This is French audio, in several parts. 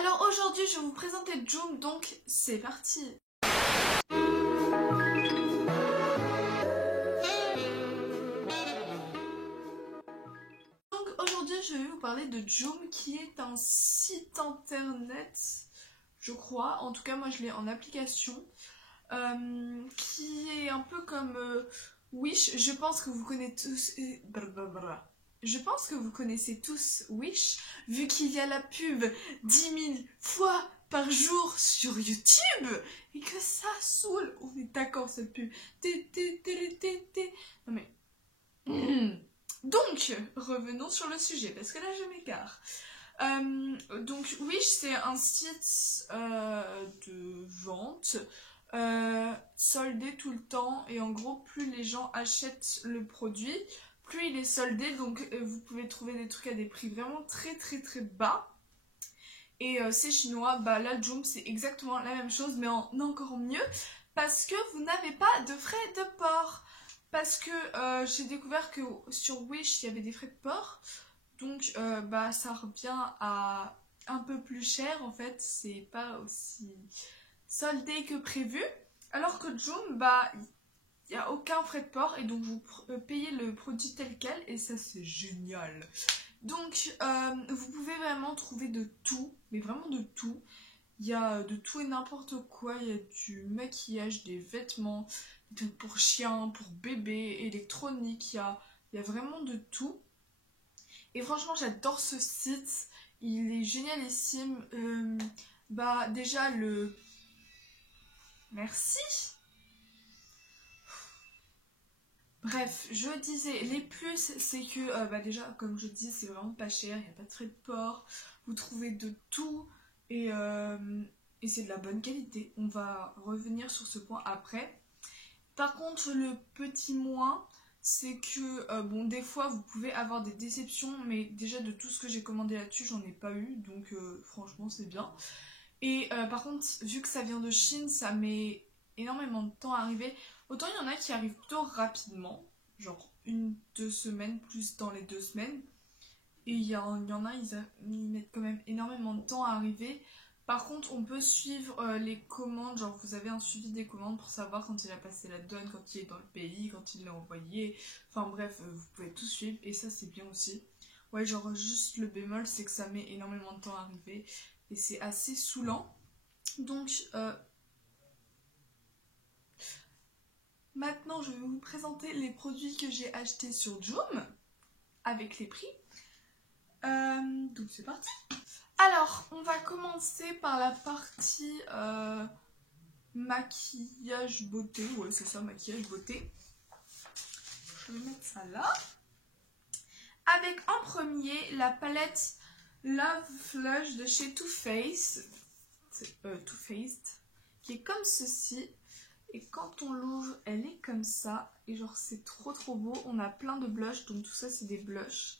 Alors aujourd'hui je vais vous présenter Joom, donc c'est parti. Donc aujourd'hui je vais vous parler de Joom qui est un site internet, je crois, en tout cas moi je l'ai en application, qui est un peu comme Wish. Je pense que vous connaissez tous... Je pense que vous connaissez tous Wish, vu qu'il y a la pub 10 000 fois par jour sur YouTube, et que ça saoule. On est d'accord, cette pub. Non mais... Donc, revenons sur le sujet, parce que là je m'égare. Donc Wish, c'est un site de vente soldé tout le temps, et en gros plus les gens achètent le produit, plus il est soldé, donc vous pouvez trouver des trucs à des prix vraiment très très très bas. Et c'est chinois. Bah là Joom c'est exactement la même chose, mais en encore mieux, parce que vous n'avez pas de frais de port. Parce que j'ai découvert que sur Wish il y avait des frais de port, donc bah ça revient à un peu plus cher en fait, c'est pas aussi soldé que prévu. Alors que Joom, bah il n'y a aucun frais de port, et donc vous payez le produit tel quel, et ça c'est génial. Donc vous pouvez vraiment trouver de tout, mais vraiment de tout. Il y a de tout et n'importe quoi, il y a du maquillage, des vêtements, pour chiens, pour bébés, électronique, il y a vraiment de tout. Et franchement j'adore ce site, il est génialissime. Bah déjà le... Merci. Bref, je disais, les plus, c'est que bah déjà, comme je dis, c'est vraiment pas cher, il n'y a pas de frais de port, vous trouvez de tout, et c'est de la bonne qualité. On va revenir sur ce point après. Par contre, le petit moins, c'est que, bon, des fois, vous pouvez avoir des déceptions, mais déjà, de tout ce que j'ai commandé là-dessus, j'en ai pas eu, donc franchement, c'est bien. Et par contre, vu que ça vient de Chine, ça met énormément de temps à arriver. Autant il y en a qui arrivent plutôt rapidement, genre 1-2 semaines, plus dans les 2 semaines. Et il y en a, ils mettent quand même énormément de temps à arriver. Par contre, on peut suivre les commandes, genre vous avez un suivi des commandes pour savoir quand il a passé la douane, quand il est dans le pays, quand il l'a envoyé. Enfin bref, vous pouvez tout suivre, et ça c'est bien aussi. Ouais, genre juste le bémol, c'est que ça met énormément de temps à arriver, et c'est assez saoulant. Donc, maintenant, je vais vous présenter les produits que j'ai achetés sur Joom, avec les prix. Donc, c'est parti. Alors, on va commencer par la partie maquillage beauté. Ouais, c'est ça, maquillage beauté. Je vais mettre ça là. Avec en premier la palette Love Flush de chez Too Faced. Too Faced, qui est comme ceci. Et quand on l'ouvre, elle est comme ça. Et genre, c'est trop trop beau. On a plein de blushs. Donc tout ça, c'est des blushs.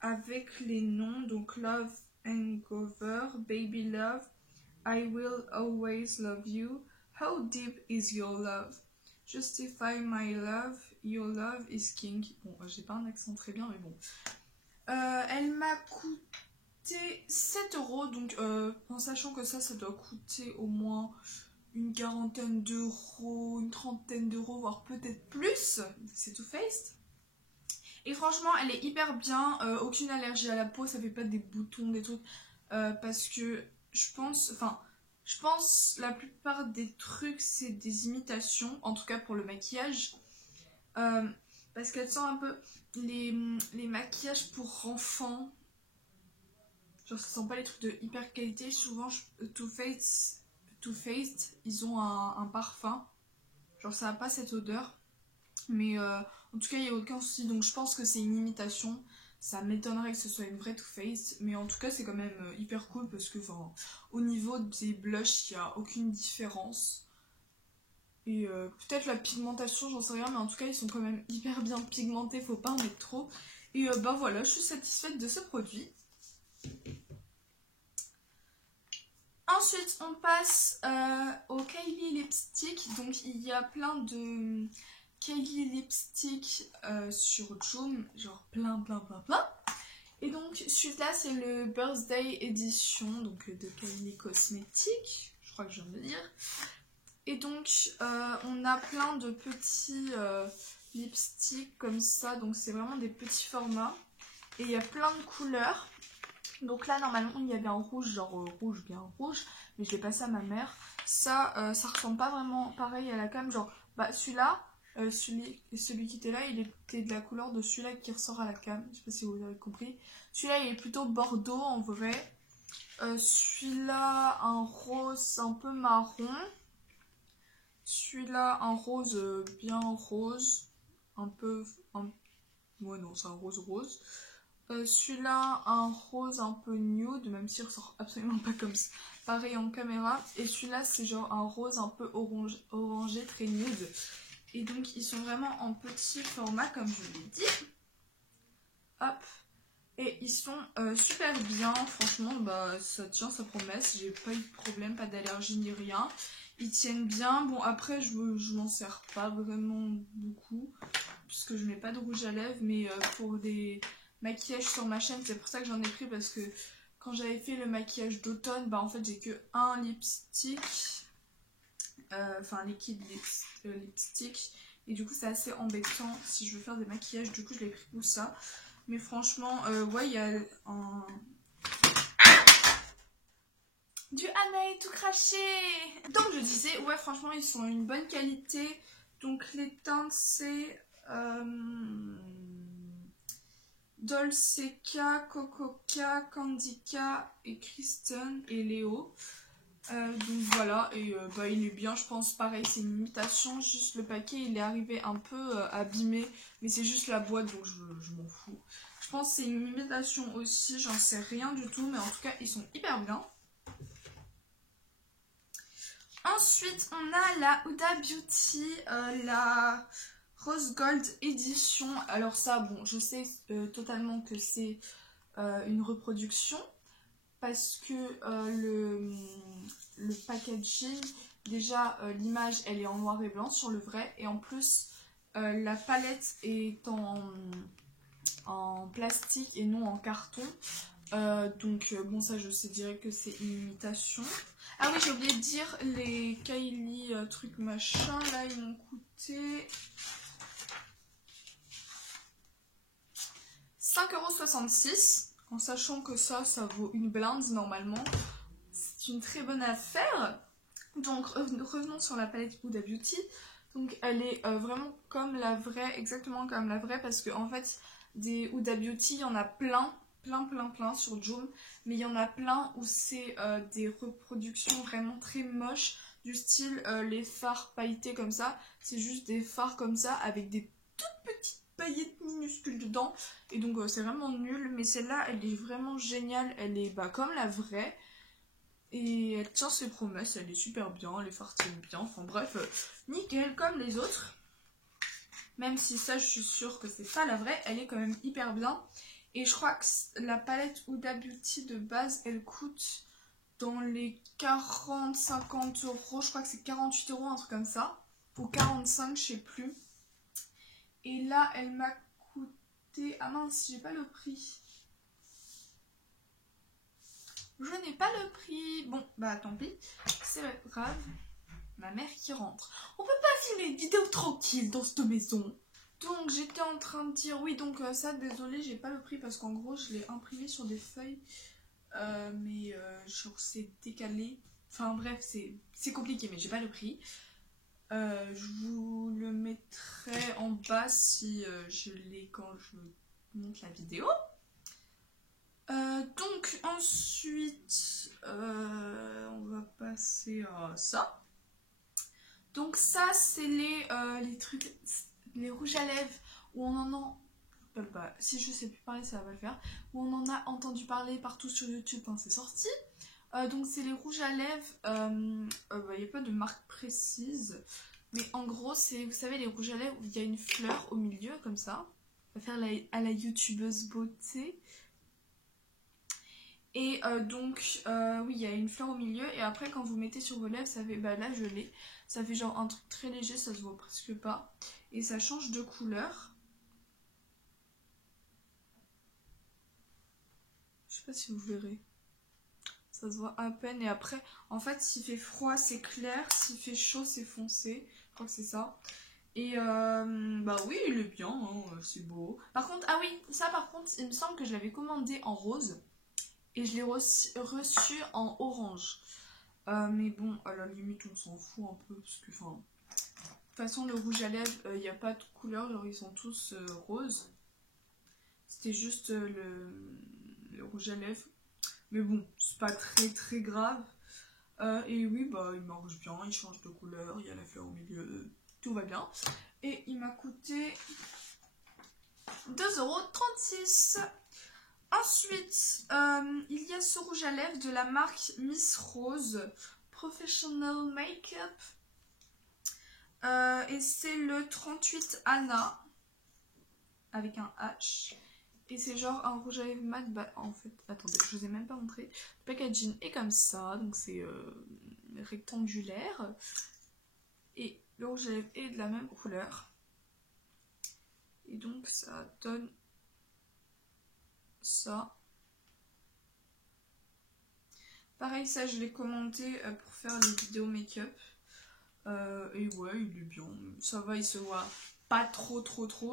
Avec les noms. Donc Love Hangover, Baby Love, I Will Always Love You, How Deep Is Your Love, Justify My Love, Your Love is King. Bon, j'ai pas un accent très bien, mais bon. Elle m'a coûté 7 €. Donc en sachant que ça doit coûter au moins une quarantaine d'euros, une trentaine d'euros, voire peut-être plus. C'est Too Faced. Et franchement, elle est hyper bien. Aucune allergie à la peau, ça fait pas des boutons, des trucs. Parce que je pense la plupart des trucs, c'est des imitations, en tout cas pour le maquillage. Parce qu'elle sent un peu les maquillages pour enfants. Genre, ça sent pas les trucs de hyper qualité. Souvent, Too Faced, ils ont un parfum. Genre, ça n'a pas cette odeur. Mais en tout cas, il n'y a aucun souci. Donc, je pense que c'est une imitation. Ça m'étonnerait que ce soit une vraie Too Faced. Mais en tout cas, c'est quand même hyper cool parce que, au niveau des blushs, il n'y a aucune différence. Et peut-être la pigmentation, j'en sais rien. Mais en tout cas, ils sont quand même hyper bien pigmentés. Faut pas en mettre trop. Et bah voilà, je suis satisfaite de ce produit. Ensuite, on passe au Kylie Lipstick. Donc, il y a plein de Kylie Lipstick sur Joom. Genre plein. Et donc celui-là c'est le Birthday Edition donc de Kylie Cosmetics, je crois que je viens de le dire. Et donc on a plein de petits lipsticks comme ça, donc c'est vraiment des petits formats. Et il y a plein de couleurs. Donc là normalement il y avait un rouge, genre rouge bien rouge, mais je l'ai passé à ma mère. Ça ressemble pas vraiment pareil à la cam, genre bah celui-là, celui qui était là, il était de la couleur de celui-là qui ressort à la cam, je sais pas si vous avez compris. Celui-là il est plutôt bordeaux en vrai. Celui-là un rose un peu marron. Celui-là un rose bien rose, un peu... Ouais non c'est un rose rose. Celui-là un rose un peu nude, même s'il ressort absolument pas comme ça, pareil en caméra. Et celui-là c'est genre un rose un peu orangé très nude. Et donc ils sont vraiment en petit format comme je l'ai dit. Hop. Et ils sont super bien, franchement bah ça tient sa promesse, j'ai pas eu de problème, pas d'allergie ni rien. Ils tiennent bien, bon après je m'en sers pas vraiment beaucoup, puisque je mets pas de rouge à lèvres, mais pour des maquillages sur ma chaîne, c'est pour ça que j'en ai pris, parce que quand j'avais fait le maquillage d'automne, bah en fait j'ai que un lipstick, enfin liquide lipstick, et du coup c'est assez embêtant si je veux faire des maquillages, du coup je l'ai pris pour ça. Mais franchement, ouais, il y a un... Du Anaï tout craché. Donc je disais, ouais, franchement, ils sont une bonne qualité. Donc les teintes, c'est Dolceca, Cococa, Candica et Kristen et Léo. Donc voilà, et bah, il est bien, je pense, pareil, c'est une imitation, juste le paquet, il est arrivé un peu abîmé, mais c'est juste la boîte, donc je m'en fous. Je pense que c'est une imitation aussi, j'en sais rien du tout, mais en tout cas, ils sont hyper bien. Ensuite, on a la Huda Beauty, la Rose Gold Edition. Alors ça, bon, je sais totalement que c'est une reproduction, parce que le packaging, déjà l'image elle est en noir et blanc sur le vrai, et en plus la palette est en plastique et non en carton. Donc bon, ça je sais direct que c'est une imitation. Ah oui, j'ai oublié de dire, les Kylie trucs machin là, ils m'ont coûté 5,66 €. En sachant que ça vaut une blinde normalement. C'est une très bonne affaire. Donc revenons sur la palette Huda Beauty. Donc elle est vraiment comme la vraie, exactement comme la vraie, parce que en fait des Huda Beauty, il y en a plein sur Joom, mais il y en a plein où c'est des reproductions vraiment très moches, du style les fards pailletés comme ça. C'est juste des fards comme ça avec des toutes petites paillettes minuscules dedans, et donc c'est vraiment nul. Mais celle-là elle est vraiment géniale, elle est comme la vraie et elle tient ses promesses, elle est super bien, les fards tiennent bien, enfin bref, nickel comme les autres. Même si ça je suis sûre que c'est pas la vraie, elle est quand même hyper bien. Et je crois que la palette Huda Beauty de base elle coûte dans les 40-50 €, je crois que c'est 48 €, un truc comme ça, ou 45, je sais plus. Et là, elle m'a coûté... Ah mince, j'ai pas le prix. Je n'ai pas le prix. Bon, bah tant pis. C'est pas grave. Ma mère qui rentre. On peut pas filmer une vidéo tranquille dans cette maison. Donc, j'étais en train de dire... Oui, donc ça, désolé, j'ai pas le prix parce qu'en gros, je l'ai imprimé sur des feuilles. Mais genre, c'est décalé. Enfin bref, c'est compliqué, mais j'ai pas le prix. Je vous le mettrai en bas si je l'ai quand je monte la vidéo. Donc ensuite, on va passer à ça. Donc ça, c'est les trucs, les rouges à lèvres où on en a... si je sais plus parler, ça va le faire. Où on en a entendu parler partout sur YouTube quand c'est sorti. Donc c'est les rouges à lèvres, il n'y a pas de marque précise, mais en gros c'est, vous savez, les rouges à lèvres où il y a une fleur au milieu comme ça, on va faire à la youtubeuse beauté. Et donc oui, il y a une fleur au milieu, et après quand vous mettez sur vos lèvres, ça fait, là je l'ai, ça fait genre un truc très léger, ça se voit presque pas, et ça change de couleur. sais pas si vous verrez. Ça se voit à peine. Et après, en fait, s'il fait froid, c'est clair. S'il fait chaud, c'est foncé. Je crois que c'est ça. Et bah oui, il est bien, hein, c'est beau. Par contre, ah oui, ça par contre, il me semble que je l'avais commandé en rose. Et je l'ai reçu en orange. Mais bon, à la limite, on s'en fout un peu. Parce que, enfin, de toute façon, le rouge à lèvres, il n'y a pas de couleur. Genre, ils sont tous roses. C'était juste le rouge à lèvres. Mais bon, c'est pas très grave. Et oui, bah il marche bien, il change de couleur, il y a la fleur au milieu, tout va bien. Et il m'a coûté 2,36 €. Ensuite, il y a ce rouge à lèvres de la marque Miss Rose Professional Makeup. Et c'est le 38 Anna avec un H. Et c'est genre un rouge à lèvres mat. Bah, en fait, attendez, je vous ai même pas montré. Le packaging est comme ça, donc c'est rectangulaire. Et le rouge à lèvres est de la même couleur. Et donc ça donne ça. Pareil, ça je l'ai commandé pour faire les vidéos make-up. Et ouais, il est bien. Ça va, il se voit pas trop.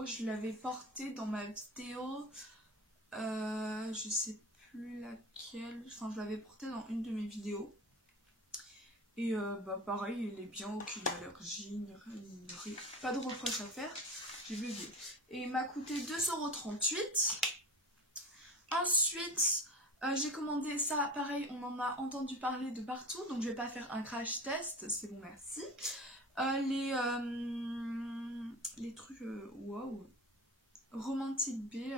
Je l'avais porté dans ma vidéo. Je sais plus laquelle. Enfin, je l'avais porté dans une de mes vidéos. Et bah pareil, il est bien, aucune allergie, pas de reproche à faire. J'ai bugué. Et il m'a coûté 2,38 €. Ensuite, j'ai commandé ça, pareil, on en a entendu parler de partout, donc je vais pas faire un crash test, c'est bon, merci. Les trucs, waouh, Romantic Beer,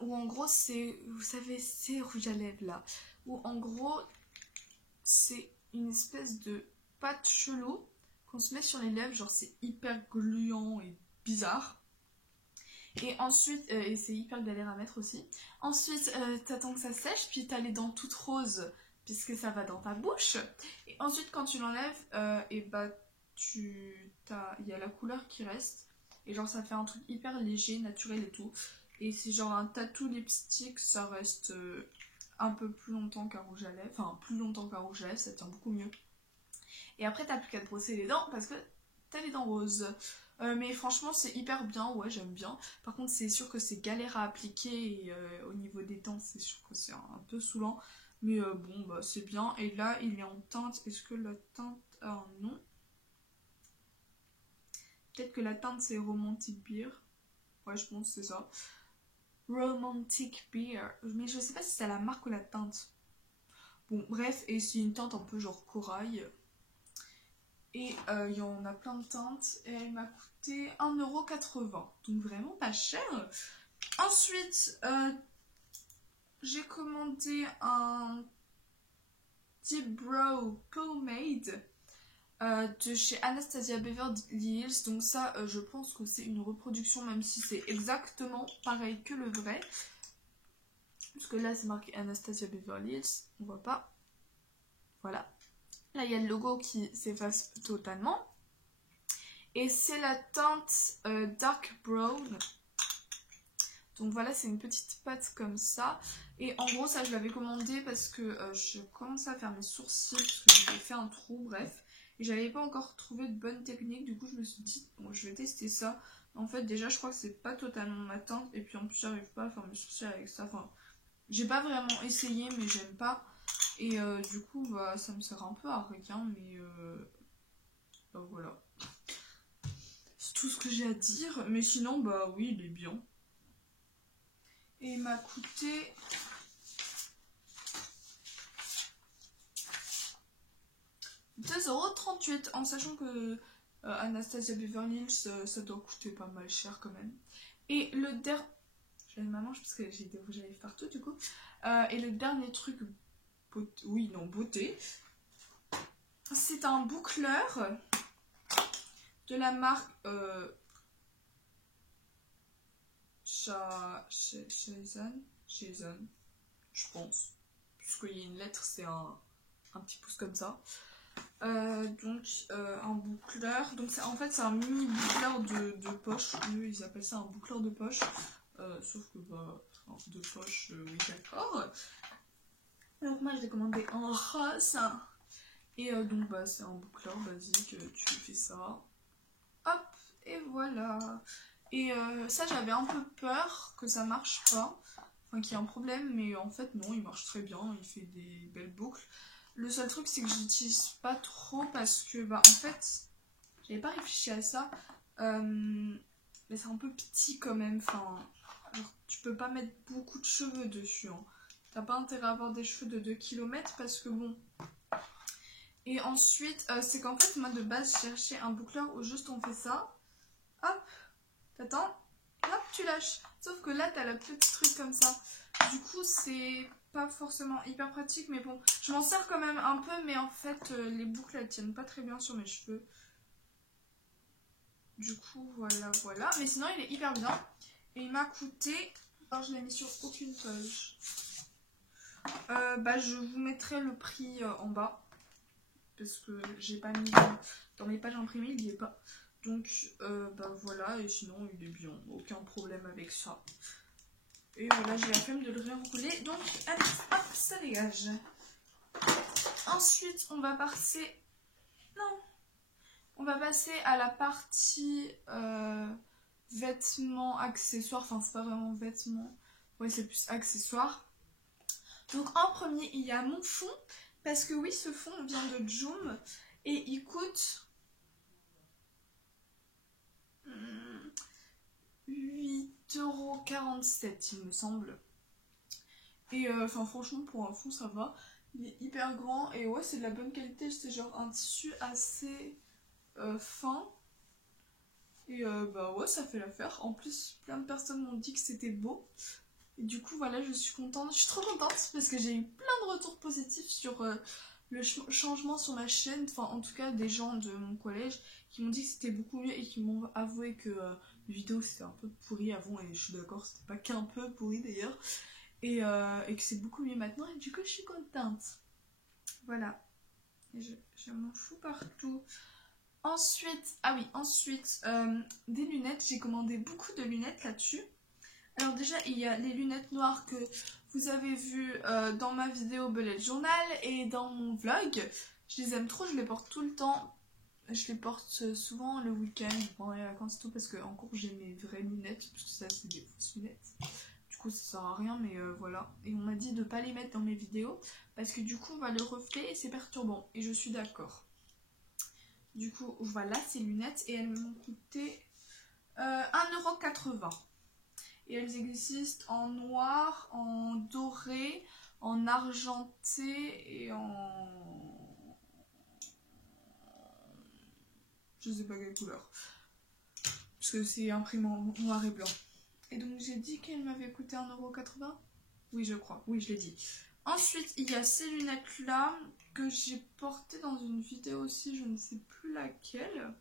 où en gros c'est, vous savez, c'est rouge à lèvres là, où en gros c'est une espèce de pâte chelou qu'on se met sur les lèvres, genre c'est hyper gluant et bizarre. Et ensuite, et c'est hyper galère à mettre aussi. Ensuite, t'attends que ça sèche, puis t'as les dents toutes roses, puisque ça va dans ta bouche. Et ensuite, quand tu l'enlèves, et bah, il y a la couleur qui reste. Et genre, ça fait un truc hyper léger, naturel et tout. Et c'est genre un tattoo lipstick, ça reste un peu plus longtemps qu'un rouge à lèvres. Enfin, plus longtemps qu'un rouge à lèvres, ça tient beaucoup mieux. Et après, t'as plus qu'à te brosser les dents, parce que t'as les dents roses. Mais franchement c'est hyper bien, ouais j'aime bien. Par contre c'est sûr que c'est galère à appliquer et au niveau des dents c'est sûr que c'est un peu saoulant. Mais bon bah c'est bien. Et là il est en teinte, est-ce que la teinte a un nom? Peut-être que la teinte c'est Romantic Beer. Ouais je pense que c'est ça. Romantic Beer. Mais je sais pas si c'est la marque ou la teinte. Bon bref, et c'est une teinte un peu genre corail. Et il y en a plein de teintes. Et elle m'a coûté 1,80 €. Donc vraiment pas cher. Ensuite, j'ai commandé un Deep Brow Pomade de chez Anastasia Beverly Hills. Donc ça, je pense que c'est une reproduction, même si c'est exactement pareil que le vrai. Parce que là, c'est marqué Anastasia Beverly Hills. On voit pas. Voilà. Là, il y a le logo qui s'efface totalement. Et c'est la teinte Dark Brown. Donc voilà, c'est une petite pâte comme ça. Et en gros, ça, je l'avais commandé parce que je commençais à faire mes sourcils. Parce que j'avais fait un trou, bref. Et j'avais pas encore trouvé de bonne technique. Du coup, je me suis dit, bon, je vais tester ça. En fait, déjà, je crois que c'est pas totalement ma teinte. Et puis en plus, j'arrive pas à faire mes sourcils avec ça. Enfin, j'ai pas vraiment essayé, mais j'aime pas. Et du coup, bah, ça me sert un peu à rien, mais bah, voilà. C'est tout ce que j'ai à dire. Mais sinon, bah oui, il est bien. Et il m'a coûté 2,38 € en sachant que Anastasia Beverly Hills, ça doit coûter pas mal cher quand même. Et le dernier... J'avais ma manche parce que j'ai des rouges à lèvres partout du coup. Et le dernier truc... beauté. C'est un boucleur de la marque Jason, je pense. Puisqu'il y a une lettre, c'est un petit pouce comme ça. Donc un boucleur. Donc en fait c'est un mini boucleur de poche. Eux ils appellent ça un boucleur de poche. Sauf que bah Enfin, de poche, oui d'accord. Donc moi je l'ai commandé en rose. Et donc bah c'est un boucleur basique, tu fais ça. Hop, et voilà. Et ça j'avais un peu peur que ça marche pas. Enfin qu'il y ait un problème, mais en fait non, il marche très bien, il fait des belles boucles. Le seul truc c'est que je l'utilise pas trop parce que bah en fait, j'avais pas réfléchi à ça. Mais c'est un peu petit quand même, enfin, genre, tu peux pas mettre beaucoup de cheveux dessus. Hein. T'as pas intérêt à avoir des cheveux de 2 km parce que bon. Et ensuite, c'est qu'en fait, moi de base, je cherchais un boucleur où juste on fait ça. Hop, t'attends, hop, tu lâches. Sauf que là, t'as le petit truc comme ça. Du coup, c'est pas forcément hyper pratique, mais bon, je m'en sers quand même un peu, mais en fait, les boucles, elles tiennent pas très bien sur mes cheveux. Du coup, voilà. Mais sinon, il est hyper bien. Et il m'a coûté... Alors, je l'ai mis sur aucune page. Bah, je vous mettrai le prix en bas. Parce que j'ai pas mis dans mes pages imprimées, il n'y est pas. Donc, bah voilà. Et sinon, il est bien. Aucun problème avec ça. Et voilà, j'ai la flemme de le réenrouler. Donc, allez, hop, ça dégage. Ensuite, on va passer... Non. On va passer à la partie vêtements, accessoires. Enfin, c'est pas vraiment vêtements. Ouais, c'est plus accessoires. Donc, en premier, il y a mon fond. Parce que oui, ce fond vient de Joom. Et il coûte 8,47 €, il me semble. Et enfin, franchement, pour un fond, ça va. Il est hyper grand. Et ouais, c'est de la bonne qualité. C'est genre un tissu assez fin. Et bah ouais, ça fait l'affaire. En plus, plein de personnes m'ont dit que c'était beau. Et du coup, voilà, je suis contente. Je suis trop contente parce que j'ai eu plein de retours positifs sur le changement sur ma chaîne. Enfin, en tout cas, des gens de mon collège qui m'ont dit que c'était beaucoup mieux et qui m'ont avoué que les vidéos c'était un peu pourri avant. Et je suis d'accord, c'était pas qu'un peu pourri d'ailleurs. Et que c'est beaucoup mieux maintenant. Et du coup, je suis contente. Voilà. Et je m'en fous partout. Ensuite, des lunettes. J'ai commandé beaucoup de lunettes là-dessus. Alors déjà, il y a les lunettes noires que vous avez vues dans ma vidéo Bullet Journal et dans mon vlog. Je les aime trop, je les porte tout le temps. Je les porte souvent le week-end, pendant les vacances et tout, parce qu'en cours j'ai mes vraies lunettes, parce que ça c'est des fausses lunettes. Du coup ça sert à rien, mais voilà. Et on m'a dit de ne pas les mettre dans mes vidéos, parce que du coup le reflet c'est perturbant, et je suis d'accord. Du coup voilà ces lunettes, et elles m'ont coûté 1,80 €. Et elles existent en noir, en doré, en argenté et en... je sais pas quelle couleur. Parce que c'est imprimé en noir et blanc. Et donc j'ai dit qu'elles m'avaient coûté 1,80 €. Oui, je crois. Oui, je l'ai dit. Ensuite, il y a ces lunettes-là que j'ai portées dans une vidéo aussi, je ne sais plus laquelle.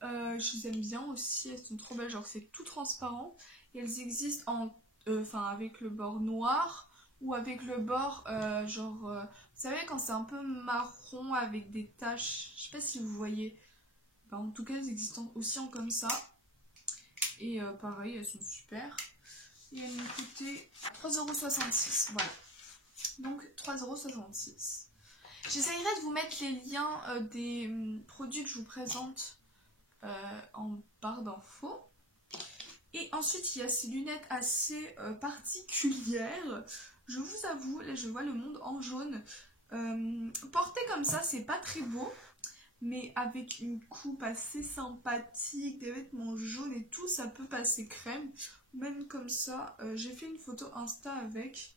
Je les aime bien aussi, elles sont trop belles, genre c'est tout transparent. Et elles existent avec le bord noir ou avec le bord vous savez quand c'est un peu marron avec des taches, je sais pas si vous voyez. Bah, en tout cas elles existent aussi en comme ça. Et pareil, elles sont super. Et elles m'ont coûté 3,66 €, voilà. Donc 3,66 €. J'essayerai de vous mettre les liens des produits que je vous présente en barre d'infos. Et ensuite il y a ces lunettes assez particulières. Je vous avoue, là je vois le monde en jaune. Porté comme ça c'est pas très beau, mais avec une coupe assez sympathique, des vêtements jaunes et tout, ça peut passer crème. Même comme ça, j'ai fait une photo Insta avec.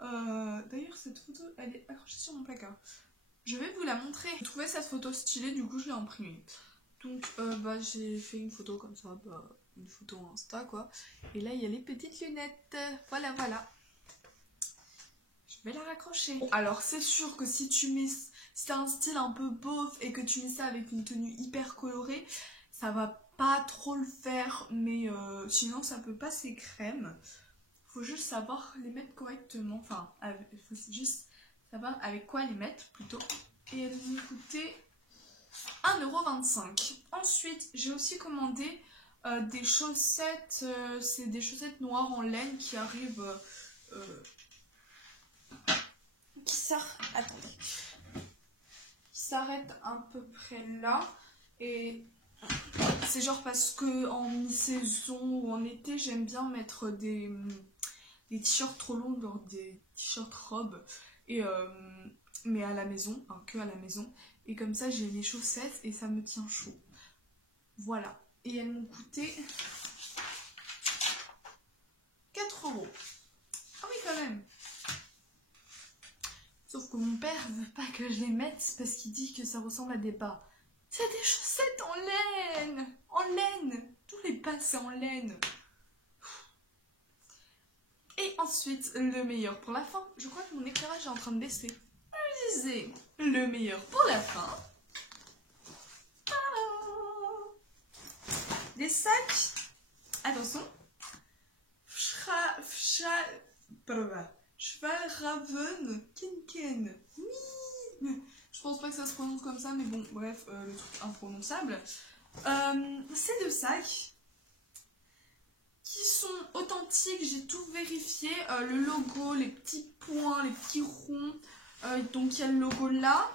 D'ailleurs cette photo elle est accrochée sur mon placard. Je vais vous la montrer. J'ai trouvé cette photo stylée, du coup je l'ai imprimée. Donc j'ai fait une photo comme ça, une photo Insta quoi. Et là il y a les petites lunettes. Voilà. Je vais la raccrocher. Alors c'est sûr que si t'as un style un peu beauf et que tu mets ça avec une tenue hyper colorée, ça va pas trop le faire. Mais sinon ça peut passer crème. Faut juste savoir les mettre correctement. Enfin, il faut juste savoir avec quoi les mettre plutôt. Et elles m'ont coûté 1,25 €. Ensuite, j'ai aussi commandé des chaussettes, c'est des chaussettes noires en laine qui arrivent, qui s'arrêtent à peu près là. Et c'est genre parce que en mi-saison ou en été, j'aime bien mettre des t-shirts trop longs, genre des t-shirts robes, et mais à la maison, hein, que à la maison. Et comme ça, j'ai les chaussettes et ça me tient chaud. Voilà. Et elles m'ont coûté 4 €. Ah oui, quand même. Sauf que mon père veut pas que je les mette parce qu'il dit que ça ressemble à des bas. C'est des chaussettes en laine. En laine. Tous les bas, c'est en laine. Et ensuite, le meilleur pour la fin. Je crois que mon éclairage est en train de baisser. Je disais, le meilleur pour la fin. Des sacs. Attention. Fjallraven Kinken. Oui. Je pense pas que ça se prononce comme ça, mais bon, bref, le truc imprononçable. C'est 2 sacs qui sont authentiques, j'ai tout vérifié. Le logo, les petits points, les petits ronds. Donc il y a le logo là,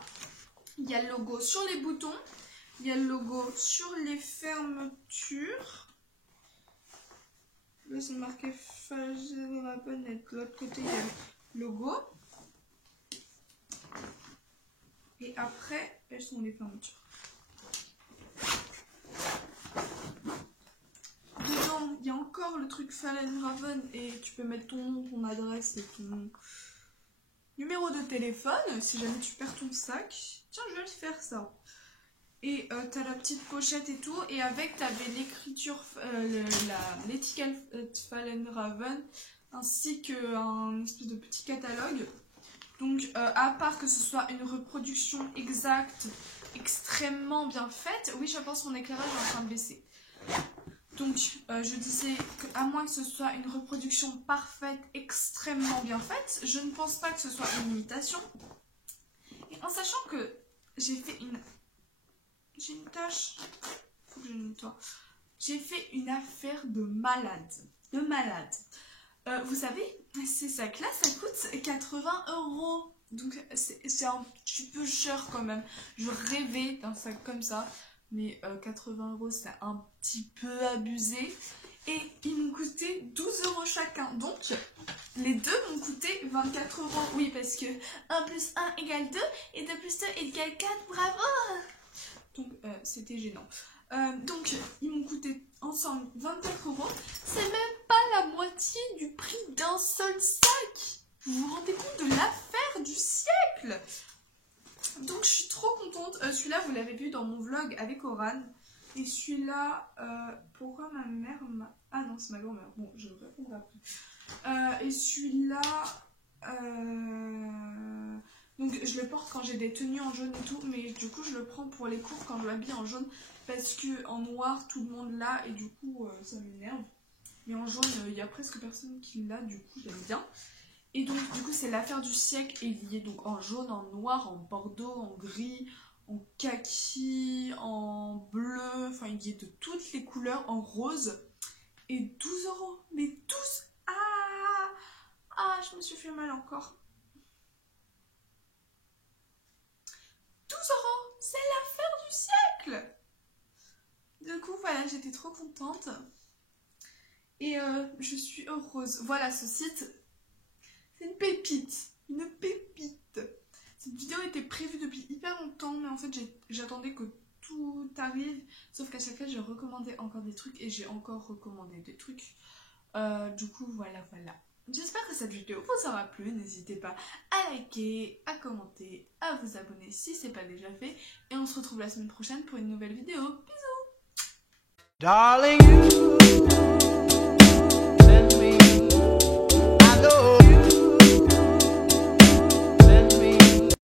il y a le logo sur les boutons, il y a le logo sur les fermetures. Là c'est marqué Fjallraven et de l'autre côté il y a le logo. Et après, elles sont les fermetures. Dedans, il y a encore le truc Fjallraven et tu peux mettre ton nom, ton adresse et ton numéro de téléphone si jamais tu perds ton sac. Tiens, je vais le faire ça. Et t'as la petite pochette et tout. Et avec, t'avais l'écriture, l'étiquette Fjallraven ainsi qu'un espèce de petit catalogue. Donc, à part que ce soit une reproduction exacte, extrêmement bien faite, oui, je pense que mon éclairage est en train de baisser. Donc, je disais qu'à moins que ce soit une reproduction parfaite, extrêmement bien faite, je ne pense pas que ce soit une imitation. Et en sachant que j'ai fait une... J'ai une tache. Faut que je nettoie. J'ai fait une affaire de malade. De malade. Vous savez, ces sacs-là, ça coûte 80 €. Donc, c'est un petit peu cher quand même. Je rêvais d'un sac comme ça. Mais 80 €, c'est un petit peu abusé. Et ils m'ont coûté 12 € chacun. Donc, les deux m'ont coûté 24 €. Oui, parce que 1 plus 1 égale 2 et 2 plus 2 égale 4. Bravo! Donc, c'était gênant. Donc, ils m'ont coûté ensemble 24 €. C'est même pas la moitié du prix d'un seul sac. Vous vous rendez compte de l'affaire du siècle? Donc, je suis trop contente. Celui-là, vous l'avez vu dans mon vlog avec Oran. Et celui-là, pourquoi ma mère m'a... Ah non, c'est ma grand-mère. Bon, je vais répondre après. Et celui-là... Donc, je le porte quand j'ai des tenues en jaune et tout. Mais du coup, je le prends pour les cours quand je m'habille en jaune. Parce que en noir, tout le monde l'a. Et du coup, ça m'énerve. Mais en jaune, il y a presque personne qui l'a. Du coup, j'aime bien. Et donc, du coup, c'est l'affaire du siècle. Et il y est donc en jaune, en noir, en bordeaux, en gris, en kaki, en bleu. Enfin, il y est de toutes les couleurs, en rose. Et 12 €. Mais 12. Ah, je me suis fait mal encore. 12 €. C'est l'affaire du siècle. Du coup, voilà, j'étais trop contente. Et je suis heureuse. Voilà, ce site... C'est une pépite. Une pépite. Cette vidéo était prévue depuis hyper longtemps, mais en fait j'attendais que tout arrive. Sauf qu'à chaque fois j'ai recommandé encore des trucs et j'ai encore recommandé des trucs. Du coup voilà. J'espère que cette vidéo vous aura plu. N'hésitez pas à liker, à commenter, à vous abonner si ce n'est pas déjà fait. Et on se retrouve la semaine prochaine pour une nouvelle vidéo. Bisous. Darling, you send me